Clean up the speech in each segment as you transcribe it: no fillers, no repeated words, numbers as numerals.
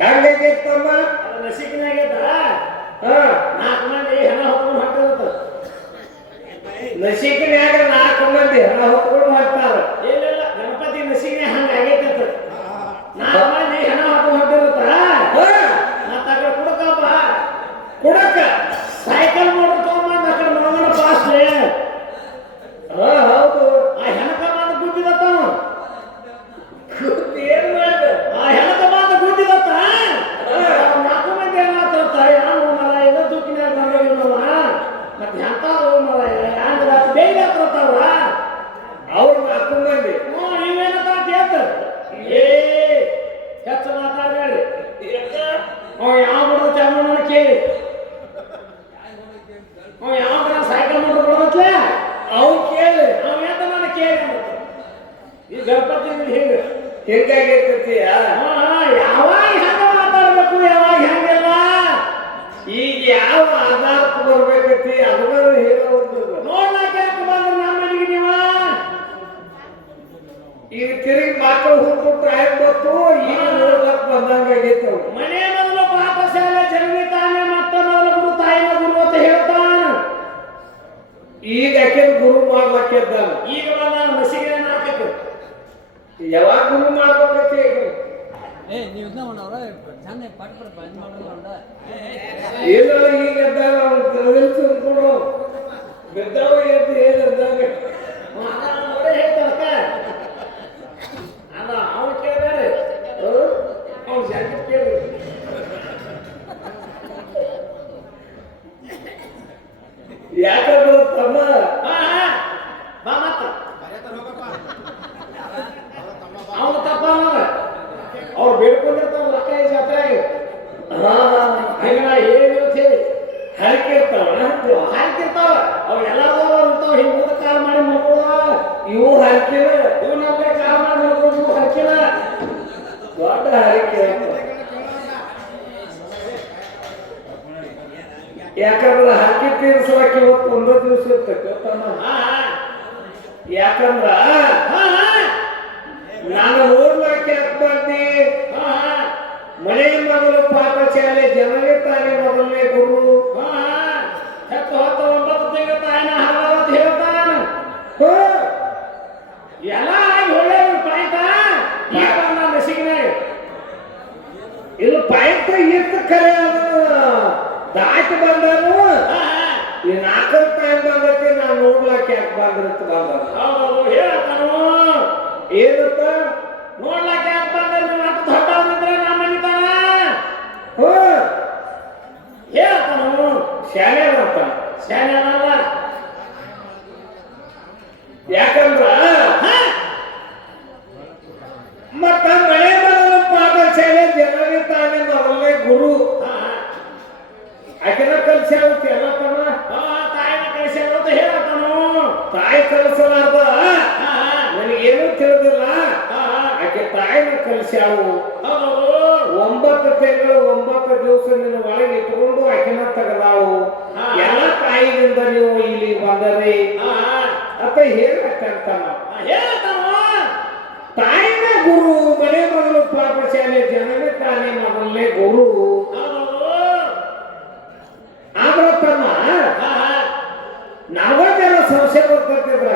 ಹೆಂಗಾಗೈತಮ್ಮ ನಸಿಕಿನಾಗೈತ ಹಾ 4 ಮಂದಿ ಹೆಣ ಹೊತ್ಕೊಂಡು ಹೊಂಟಿರತ್ತ ನಸಿಕಿನ್ಯಾಗ 4 ಮಂದಿ ಹಣ ಹೊತ್ಕೊಂಡು ಹೋಗ್ತಾರ ಇಲ್ಲ ಗಣಪತಿ ನಸಿಕಿನ ಹಂಗ ಆಗೈತೆ 4 ಮಂದಿ ಹೆಣ ಹೊತ್ಕೊಂಡು ಹೊಂಟಿರತ್ತ ಮತ್ತ ಆ ಕಡೆ ಕುಡಕಪ್ಪ ಕುಡಕ ಸೈಕಲ್ ಮೋಟರ್ ತಗೊಂಬಂದ ಆ ಕಡೆ ಮಗನ ಪಾಸ್ ಹೌದು ಆ ಹೆಣಕ ಬಂದ ಗುದ್ದಿದತ್ತ ಏನ್ ಮಾಡ ಆ ಹೆಣಕ ಬಂದ ಗುದ್ದಿದತ್ತ 4 ಮಂದಿ ಏನಾಗ್ತಾರತ್ತ ಯಾರು ಮರ ಇಲ್ಲ ದುಃಖಿನಾಗ ಬಂದಿಲ್ಲವ ಮತ್ತೆ ಎಂತಾರು ಮರ ಹ್ಯಾಂಗ ಬೇಗ ಹಾಕ್ತಾರವ್ರ ಅವ್ರು 4 ಮಂದಿ ನೀವೇನಂತ ಕೇಳ್ತ ಏ ಹೆಚ್ಚು ಮಾತಾಡ್ಬೇಡಿ ಅವ ಯಾವ ಬಿಡದ ಚಾಮಣ್ಣ ಕೇಳಿ ಅವ ಯಾವ ಸೈಕಲ್ ಮೋಟರ್ ಬಿಡದತ್ಲೆ ಅವ್ ಕೇಳಿ ಅವ ಎಂತ ನನ್ನ ಕೇಳಿ ಈ ಗಣಪತಿ ಹಿಂಗ ಹೆಂಗಾಗೈತತಿಯ ಯಾವಾಗ ಹೆಂಗ ಮಾತಾಡ್ಬೇಕು ಯಾವಾಗ ಹೆಂಗಿಲ್ಲ ಈಗ ಯಾವ ಆಧಾರಕ್ಕೆ ಬರ್ಬೇಕತಿ ಅದನ್ನ ಹೇಳೋದು ನೋಡ್ಲಾಕ ಬಂದ್ರೆ ನಮ್ಮ ಮನೆಗೆ ನೀವ ಈಗ ತಿರುಗಿ ಮಕ್ಕಳು ಹುಟ್ಟು ಟೈಮ್ ಬಂತು ಈಗ ನೋಡ್ಲಕ್ ಬಂದಂಗ ಆಗೈತೆ ಅವ್ರು ಮನೆ ಮೊದಲು ಪಾಠಶಾಲೆ ಜನ್ಮಿ ತಾನೆ ಮತ್ತ ಮೊದಲು ಗುರು ತಾಯಿನ ಗುರು ಅಂತ ಹೇಳ್ತಾನ ಈಗ ಯಾಕೆಂದು ಗುರು ಮಾಡ್ಲಕ್ಕಿದ್ದಾನ ಈಗ ಬಂದಾನ ಮಸಿಗೆ ಹಾಕತ್ತು ಯಾವಾಗ ಗುರು ಮಾಡ್ಬೇಕತಿ ನೀವು ಇದನ್ನ ಮಾಡೋರ ಚಂದ ಪಾಠ ಬಂದ್ ಮಾಡೋದು ಏನೋ ಈಗ ಎದ್ದಾಗ ಅವ್ನು ತಿಳಿಸಿ ಕೊಡು ಬಿದ್ದಾವ ಎದ್ದು ಏನಂದಾಗ ಹೇಳ್ತಾರಕ್ಕ ಅಲ್ಲ ಅವ್ನು ಕೇಳಿದಾರೆ ಅವ್ನು ಜಾಕೆಟ್ ಕೇಳಿ ಯಾಕಂದ್ರೆ ತಮ್ಮ ಬಾ ಮತ್ತ ಅವನು ತಪ್ಪ ಅವ್ರು ಬೇಡ್ಕೊಂಡಿರ್ತಾವ ರೊಕ್ಕ ಈ ಜಾತ್ರೆಗೆ ಹಂಗ ಹೇಳಿ ಹರಕೆ ಇರ್ತಾವಣ ಹಾಕಿರ್ತಾವ ಅವ್ ಎಲ್ಲಾರು ಇರ್ತಾವ ಹಿಂಗ್ ಊಟ ಕಾಲ ಮಾಡಿ ಮಕ್ಕಳು ಇವು ಹರಕೆನ ಇವ್ ನಮ್ಗೆ ಕಾಲ ಮಾಡಿ ಮಕ್ಕಳು ಹಾಕಿಲ್ಲ ದೊಡ್ಡ ಹರಕೆ ಯಾಕಂದ್ರೆ ಹರಕೆ ತೀರಿಸಲಕ್ಕೆ ಇವತ್ತು 1 ದಿವಸ ಇರ್ತಕ್ಕ ತಮ್ಮ ಯಾಕಂದ್ರ ನಾನು ಓದ್ಲಕ್ಕೆ ಬಂದಿ ಮನೆ ಮೊದಲು ಪಾಠಶಾಲೆ ಜನರೇ ತಾನೇ ಮೊದಲನೇ ಗುರು ಹತ್ತು 9 ತಿಂಗಳ ತಾಯಿನ ಹಲವತ್ತು ಹೇಳ್ತಾನ ಎಲ್ಲ ಒಳ್ಳೆ ಪಾಯಿಂಟ ಈಗ ಬಂದ ನಸಿಗಿನಾಗ ಇಲ್ಲಿ ಪಾಯಿಂಟ್ ಇತ್ತು ಖರೆ ಅದು ದಾಟಿ ಬಂದನು ಈ 4 ಟೈಮ್ ಬಂದಕ್ಕೆ ನಾನು ನೋಡ್ಲಕ್ಕೆ ಯಾಕೆ ಬಂದಿರ್ತ ಹೌದು ಹೇಳ್ತಾನು ಏನಂತ ನೋಡ್ಲಾಕ ಯಾಕೆ ಬಂದ್ರೆ ಮತ್ತೆ ದೊಡ್ಡವನಿದ್ರೆ ನಾ ಮನಿತಾನ ಹೇಳ್ತಾನು ಶಾಲೆ ಅಂತ ಶಾಲೆನಲ್ಲ ಯಾಕಂದ್ರ ಮತ್ತ ಮನೆ ಮೊದಲು ಪಾಠಶಾಲೆ ಜನರೇ ತಾನೇ ಮೊದಲನೇ ಗುರು ಆಕೆನ ಕಲ್ಸ್ಯಾವ ಎಲ್ಲತನ ತಾಯಿನ ಕಳಿಸ್ಯಾರ ಅಂತ ಹೇಳ್ತಾನು ತಾಯಿ ಕಲಿಸಲಾರ್ದ ನನಗೇನು ತಿಳಿದಿಲ್ಲ ಆಕೆ ತಾಯಿನ ಕಲಿಸ್ಯಾವು 9 ತಿಂಗಳು 9 ದಿವಸ ನಿನ್ನ ಒಳಗೆ ಇಟ್ಕೊಂಡು ಆಕೆನ ತೆಗೆದಾವು ಎಲ್ಲ ತಾಯಿಯಿಂದ ನೀವು ಇಲ್ಲಿ ಬಂದರಿ ಅಂತ ಹೇಳಕ್ಕಂತಾನ ಹೇಳ್ತಾನು ತಾಯಿನ ಗುರು ಮನೆ ಮೊದಲು ಪಾಠಶಾಲೆ ಜನರೇ ತಾನೇ ಮೊದಲನೇ ಗುರು ಆದ್ರ ತಮ್ಮ ನಾವೆಲ್ಲ ಸಂಶಯ ಬರ್ತಿದ್ರ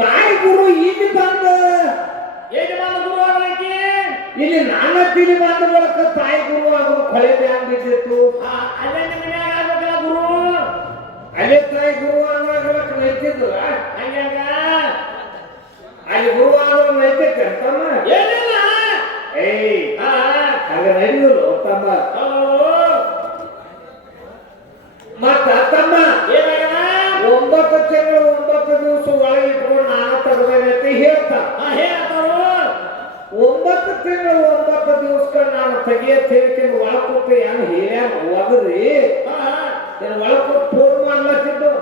ತಾಯಿ ಗುರು ಇಲ್ಲಿ ಬಂದ ಗುರು ಆಗಲಿಕ್ಕೆ ಇಲ್ಲಿ ನಾನ ತಿಳಿ ಬಂದ ಬಳಕ ತಾಯಿ ಗುರು ಆಗೋದು ಕೊಳೆ ಬ್ಯಾಂಗ್ ಬಿದ್ದಿತ್ತು ಅಲ್ಲೇ ಮನ್ಯಾಗ ಆಗ್ಬೇಕಲ್ಲ ಗುರು ಅಲ್ಲೇ ತಾಯಿ ಗುರು ಆಗೋದಕ್ಕೆ ನೈತಿದ್ರ ಹಂಗ ಅಲ್ಲಿ ಗುರು ಆಗೋದು ನೈತೈತೆ ಅಂತಮ್ಮ ಏನಿಲ್ಲ ಏಯ್ ಹಾಗ ನಡೆಯುವುದು ತಮ್ಮ ಮತ್ತ ತಮ್ಮ 9 ತಿಂಗಳು 9 ದಿವಸ ಒಳಗೆ ಇಟ್ಕೊಂಡು ನಾನು ತೆಗೆದೇನಂತ ಹೇಳ್ತಾರು 9 ತಿಂಗಳು 9 ದಿವಸಕ್ಕೆ ನಾನು ತೆಗಿಯತ್ ಹೇಳ್ತೀನಿ ಒಳಕೊಟ್ಟು ಏನು ಹೇಳ್ಯಾನ ಒಗದ್ರಿ ಏನು ಒಳಕೊಟ್ಟು ಫೋನ್ ಮಾಡ್ಲತ್ತಿದ್ದು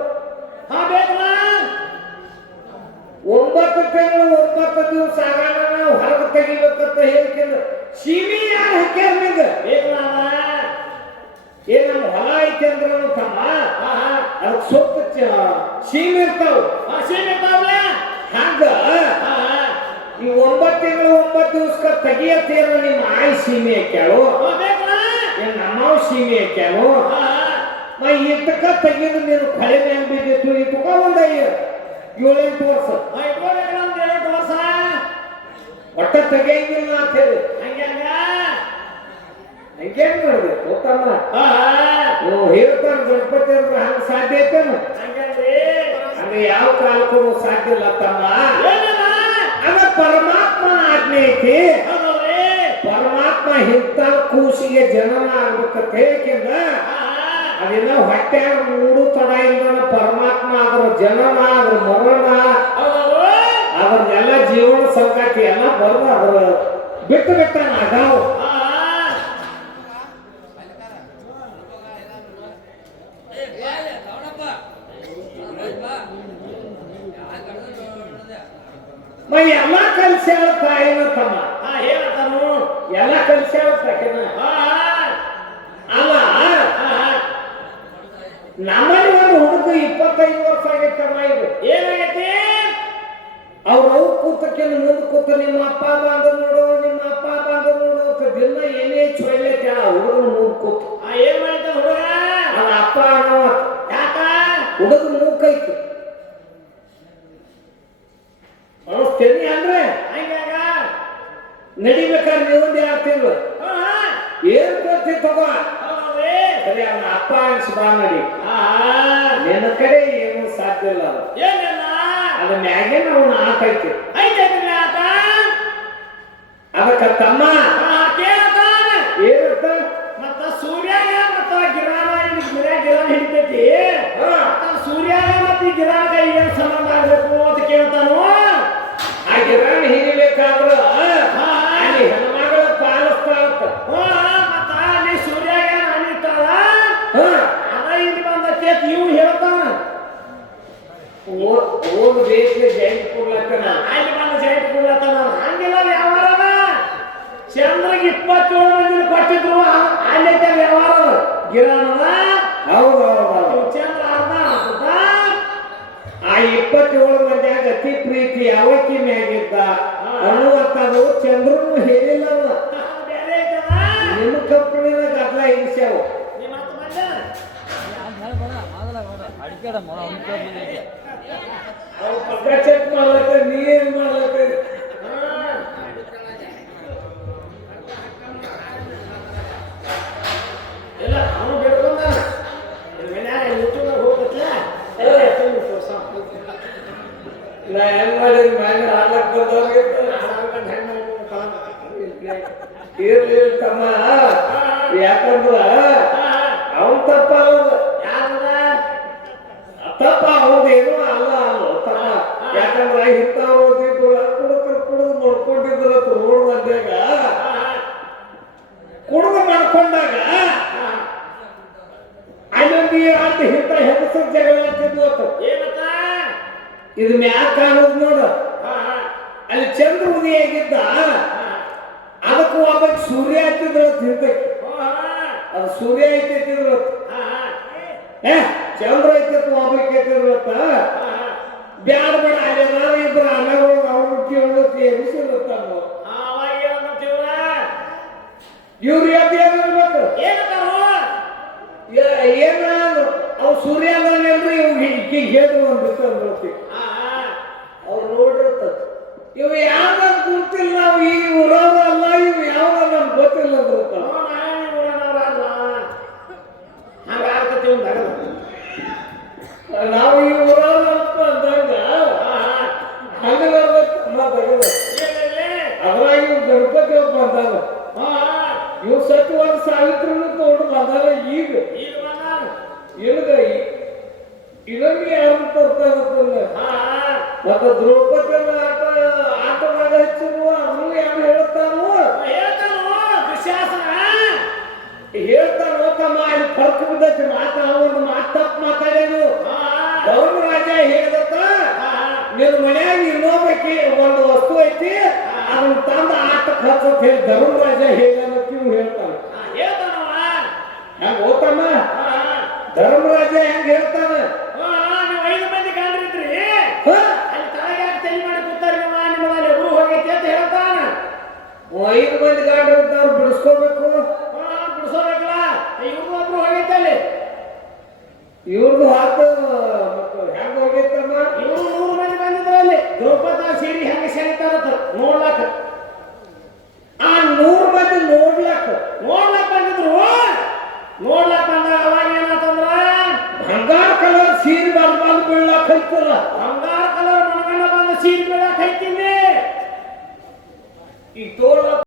9 ತಿಂಗಳು 9 ದಿವಸ ಆಗಾನ ನಾವು ಹೊರಗೆ ತೆಗಿಬೇಕಂತ ಹೇಳ್ತೀನಿ ಸೀಮಿ ಯಾರು ಹಾಕ್ಯಾರ ನಿಂಗ ಏನ್ ನಮ್ಮ ಹೊಲ ಐತಿ ಅಂದ್ರೆ ತಮ್ಮ ಅದಕ್ಕೆ ಸೊಪ್ಪು ಸೀಮೆ ಇರ್ತಾವ ಹಂಗ ಈ 9 ತಿಂಗಳು 9 ದಿವಸಕ್ಕೆ ತೆಗಿಯತ್ತೀರ ನಿಮ್ಮ ಆಯ್ ಸೀಮೆ ಹಾಕ್ಯಾಳು ಬೇಕಲ್ಲ ಏನ್ ನಮ್ಮವ್ ಸೀಮೆ ಹಾಕ್ಯಾಳು ಇಟ್ಟಕ್ಕ ತೆಗಿದು ನೀನು ಕಳೆ ಮ್ಯಾಗ ಬಿದ್ದಿತ್ತು ಇಟ್ಟಕ ಒಂದ 7-8 ವರ್ಷ ಇಟ್ಕೋಬೇಕಲ್ಲ ಒಂದು 7 ವರ್ಷ ಒಟ್ಟ ತೆಗಿಯಂಗಿಲ್ಲ ಅಂತ ಹೇಳಿ ಹಂಗ್ಯಾಂಗ ಹಂಗೇನ್ ಮಾಡ್ಬೇಕು ತಮ್ಮ ನೀವು ಹೇಳ್ತಾರ ಗಣಪತಿ ಅಂದ್ರೆ ಹಂಗ ಸಾಧ್ಯ ಐತೇನು ಹಂಗ್ಯಾಂಗ್ರಿ ಹಂಗ ಯಾವ ಕಾಲಕ್ಕೂ ಸಾಧ್ಯ ಇಲ್ಲ ತಮ್ಮ ಏನಲ್ಲ ಅದ ಪರಮಾತ್ಮ ಆಜ್ಞೆ ಐತಿ ಹೌದಲ್ರಿ ಪರಮಾತ್ಮ ಇಂಥ ಕೂಸಿಗೆ ಜನನ ಆಗ್ಬೇಕಂತ ಹೇಳಿಕೆಂದ ಅದಿನ್ನ ಹೊಟ್ಟೆ ಮೂಡು ತಡ ಇಲ್ದನ ಪರಮಾತ್ಮ ಅದ್ರ ಜನನ ಅದ್ರ ಮರಣ ಅದನ್ನೆಲ್ಲ ಜೀವನ ಸಂಗಾತಿ ಎಲ್ಲ ಬರ್ದು ಅದ್ರ ಬಿಟ್ಟು ಬಿಟ್ಟಾನ ಅದಾವು ಎಲ್ಲ ಕಲ್ಸ್ಯಾಳ ತಾಯಿನ ತಮ್ಮ ಹೇಳತಾನು ಎಲ್ಲ ಕಲ್ಸ್ಯಾಳ ತಾಕಿನ ಅಲ್ಲ ನಮ್ಮಲ್ಲಿ ಒಂದು ಹುಡುಗ 25 ವರ್ಷ ಆಗೈತಮ್ಮ ಇದು ಏನಾಗೈತಿ ಅವ್ರು ಕೂತಕ್ಕೆ ಮುಂದೆ ಕೂತ ನಿಮ್ಮ ಅಪ್ಪ ಬಂದ ನೋಡು ನಿಮ್ಮ ಅಪ್ಪ ಬಂದ ನೋಡು ಅಂತ ದಿನ ಏನೇ ಚೊಯ್ಲೈತೆ ಆ ಹುಡುಗನ ಮುಂದೆ ಕೂತು ಏನ್ ಮಾಡಿದ ಹುಡುಗ ಅದ ಅಪ್ಪ ಅನ್ನೋ ಯಾಕ ಹುಡುಗ ಮೂಕೈತಿ ಅನಿಸ್ತೇನಿ ಅಂದ್ರೆ ಹಂಗಾಗ ನಡಿಬೇಕಾದ್ರೆ ನೀವೊಂದು 2 ತಿಂಗಳು ಏನ್ ಕೊಡ್ತಿ ತಗೋ ಹೌದಲ್ರಿ ಸರಿ ಅವನ ಅಪ್ಪ ಅನ್ಸ್ಬಾ ನಡಿ ನಿನ್ನ ಕಡೆ ಏನು ಸಾಧ್ಯ ಇಲ್ಲ ಅದು ಏನಿಲ್ಲ ಅದ ಮ್ಯಾಗೇನ ಅವನ ಆಟ ಐತಿ ಐತೈತಿ ಆತ ಅದಕ್ಕ ತಮ್ಮ ಕೇಳತಾನ ಏನಂತ ಮತ್ತ ಸೂರ್ಯಾಗ ಮತ್ತ ಗಿರಾನ ಗಿರಾನ ಹಿಡಿತೈತಿ ಸೂರ್ಯಾಗ ಮತ್ತ ಗಿರಾನ ಏನ್ ಸಂಬಂಧ ಆಗ್ಬೇಕು ಅಂತ ಕೇಳ್ತಾನು ಆ ಗಿರಾಣ ಹಿಡಿಬೇಕಾದ್ರ ಅಲ್ಲಿ ಹೆಣ್ಮಗಳ ಪಾಲಿಸ್ತಾಳಂತ ಮತ್ತ ಅಲ್ಲಿ ಸೂರ್ಯಾಗ ಅನಿತಾಳ ಅದ ಇಲ್ಲಿ ಬಂದೈತಿ ಅಂತ ಇವ್ ಹೇಳ್ತಾನ ಓದ್ ಬೇಸಿಗೆ ಜೈಂಟ್ ಕೊಡ್ಲಕ್ಕನ ಅಲ್ಲಿ ಬಂದ ಜೈಟ್ ಕೊಡ್ಲತ್ತಾನ ಹಂಗಿಲ್ಲ ವ್ಯವಹಾರದ ಚಂದ್ರಗೆ 27 ಮಂದಿನ ಕೊಟ್ಟಿದ್ರು ಅಲ್ಲೈತೆ ವ್ಯವಹಾರ ಗಿರಾನದ ಹೌದೌದು ಚಂದ್ರ ಅರ್ಧ ಆಗ್ತದ ಆ 27 ಮಂದಿಯಾಗ ಅತಿ ಪ್ರೀತಿ ಅವಕಿ ಮ್ಯಾಗಿದ್ದ ಅನ್ನುವಂಥದ್ದು ಚಂದ್ರನು ಹೇಳಿಲ್ಲ ಅವ. ಬೇರೆ ಐತದ ನಿಮ್ಮ ಕಂಪನಿನ ಗದ್ಲ ಹಿಡಿಸ್ಯಾವ ನಿಮ್ಮ ಹತ್ತು ಮಂದಿ ಅಡಿಕೆ ಮರ ಅವ್ ಪಕ್ಕ ಚೆಕ್ ಮಾಡ್ಲಕ್ಕ ನೀ ಏನ್ ಮಾಡ್ಲಕ್ಕ ಇಲ್ಲ ಅವನು ಬಿಡ್ಕೊಂಡ ಮನ್ಯಾಗ ಯೂಟ್ಯೂಬ್ ಹೋಗತ್ಲ ನಾ ಹೆಂಗ್ ಮಾಡಿದ್ ಮ್ಯಾಗ ಹಾಲಕ್ ಬಂದವ್ರಿಗೆ ಇರ್ಲಿ ತಮ್ಮ ಯಾಕಂದ್ರ ಅವನ್ ತಪ್ಪ ಯಾರದ ತಪ್ಪ ಅವ್ರದ್ದೇನು ಅಲ್ಲ ಅಲ್ಲ ತಮ್ಮ ಯಾಕಂದ್ರ ಇಂಥವ್ರು ಕುಡಿದು ನೋಡ್ಕೊಂಡಿದ್ರ ರೋಡ್ ಮಂದ್ಯಾಗ ಕುಡಿದು ಮಾಡ್ಕೊಂಡಾಗ ಅಲ್ಲೊಂದು ಅಂತ ಇಂಥ ಹೆಂಗಸರ್ ಜಗಳ ಆಗ್ತಿದ್ವತ್ತು ಏನತ್ತ ಇದು ಮ್ಯಾಕ್ ಕಾಣೋದು ನೋಡು ಅಲ್ಲಿ ಚಂದ್ರ ಉದಯಾಗಿದ್ದ ಅದಕ್ಕೂ ಒಬ್ಬ ಸೂರ್ಯ ಹತ್ತಿದ್ರ ತಿರ್ತಕ್ಕೆ ಅದು ಸೂರ್ಯ ಐತಿದ್ರ ಚಂದ್ರ ಐತಿತ್ತು ಒಬ್ಬಕ್ಕೆ ಐತಿದ್ರತ್ತ ಬ್ಯಾಡ ಬೇಡ ಅಲ್ಲೆಲ್ಲ ಇಬ್ರು ಅಣ್ಣಗಳು ಅವ್ರು ಕೇಳೋದು ಎನಿಸಿರುತ್ತ ಇವ್ರು ಎದ್ದು ಏನಿರ್ಬೇಕು ಏನ ಅವ್ ಸೂರ್ಯ ಅಲ್ರಿ ಇವ್ ಹಿಕ್ಕಿ ಹೇಳು ಅಂದ್ಬಿಟ್ಟು ಅವ್ರು ನೋಡಿರ್ತ ಇವ್ ಯಾವ್ದ ಗೊತ್ತಿಲ್ಲ ನಾವು ಈ ಊರವ್ರ ಅಲ್ಲ ಇವ್ ಯಾವ್ದ ನಮ್ಗೆ ಗೊತ್ತಿಲ್ಲ ಅಂದ್ರತ್ತ ನಾವು ಈ ಊರವ್ರ ಅಂತ ಅಂದಾಗ ಹಂಗಲ್ಲ ಅದ್ರಾಗ ಇವ್ ಗಣಪತಿ ಒಬ್ಬ ಅಂದಾಗ ಇವ್ ಸತ್ತು ಒಂದು ಸಾವಿತ್ರನು ತಗೊಂಡು ಬಂದಾರ ಈಗ ಇಲ್ಗ ಇನ್ನೊಂದು ಯಾರು ತರ್ತಾಗತ್ತಲ್ಲ ಮತ್ತೆ ದ್ರೌಪದಿ ಆಟದಾಗ ಹಚ್ಚಿರುವ ಅವನು ಯಾರು ಹೇಳ್ತಾನು ಹೇಳ್ತಾನೋ ತಮ್ಮ ಅಲ್ಲಿ ಫರ್ಕ್ ಬಿದ್ದೈತಿ ಮಾತ ಒಂದು ಮಾತು ತಪ್ಪು ಮಾತಾಡೇನು ಧರ್ಮರಾಜ ಹೇಳ್ದತ್ತ ನಿನ್ನ ಮನ್ಯಾಗ ಇನ್ನೊಬ್ಬಕಿ ಒಂದು ವಸ್ತು ಐತಿ ಅದನ್ನ ತಂದು ಆಟಕ್ಕೆ ಹಚ್ಚತ್ ಹೇಳಿ ಧರ್ಮರಾಜ ಹೇಳೋದಕ್ಕೆ ಇವ್ ಹೇಳ್ತಾನೆ ಹೆಂಗ ಹೋತಮ್ಮ ಧರ್ಮರಾಜ ಹೆಂಗ ಹೇಳ್ತಾನ ನೀವು 5 ಮಂದಿ ಕಂಡ್ರಿದ್ರಿ ಅಲ್ಲಿ ತಳಗ ತಲೆ ಮಾಡಿ ಕೂತಾರ ನಿಮ್ಮಲ್ಲಿ ಎಬ್ರು ಹೋಗೈತಿ ಅಂತ ಹೇಳ್ತಾನ 5 ಮಂದಿ ಗಾಂಡ್ರು ಇದ್ದವ್ರು ಬಿಡಿಸ್ಕೋಬೇಕು. ಬಿಡಿಸೋಬೇಕಲ್ಲ ಇವ್ರು ಒಬ್ರು ಹೋಗೈತೆ ಅಲ್ಲಿ. ಇವ್ರದ್ದು ಹಾಕು ಹೆಂಗ ಹೋಗೈತಮ್ಮ? ಇವ್ರು 100 ಮಂದಿ ಬಂದಿದ್ರು ಅಲ್ಲಿ ದ್ರೌಪದಿ ಸೀರೆ ಹೆಂಗೆ ಸೆಳಿತಾರತ್ತ ನೋಡ್ಲಾಕ. ಆ 100 ಮಂದಿ ನೋಡ್ಲಾಕ ಬಂದಿದ್ರು. ನೋಡ್ಲಾಕ ಬಂದಾಗ ಅವಾಗ ಏನಾತಂದ್ರ ಬಂಗಾರ ಕಲರ್ ಸೀರೆ ಬಂದು ಬೀಳಾಕ ಐತಲ್ಲ. ಬಂಗಾರ ಕಲರ್ ಮನಗಂಡ ಬಂದ ಸೀರೆ ಬೀಳಾಕ ಐತೀನಿ. ಈ ತೋಳ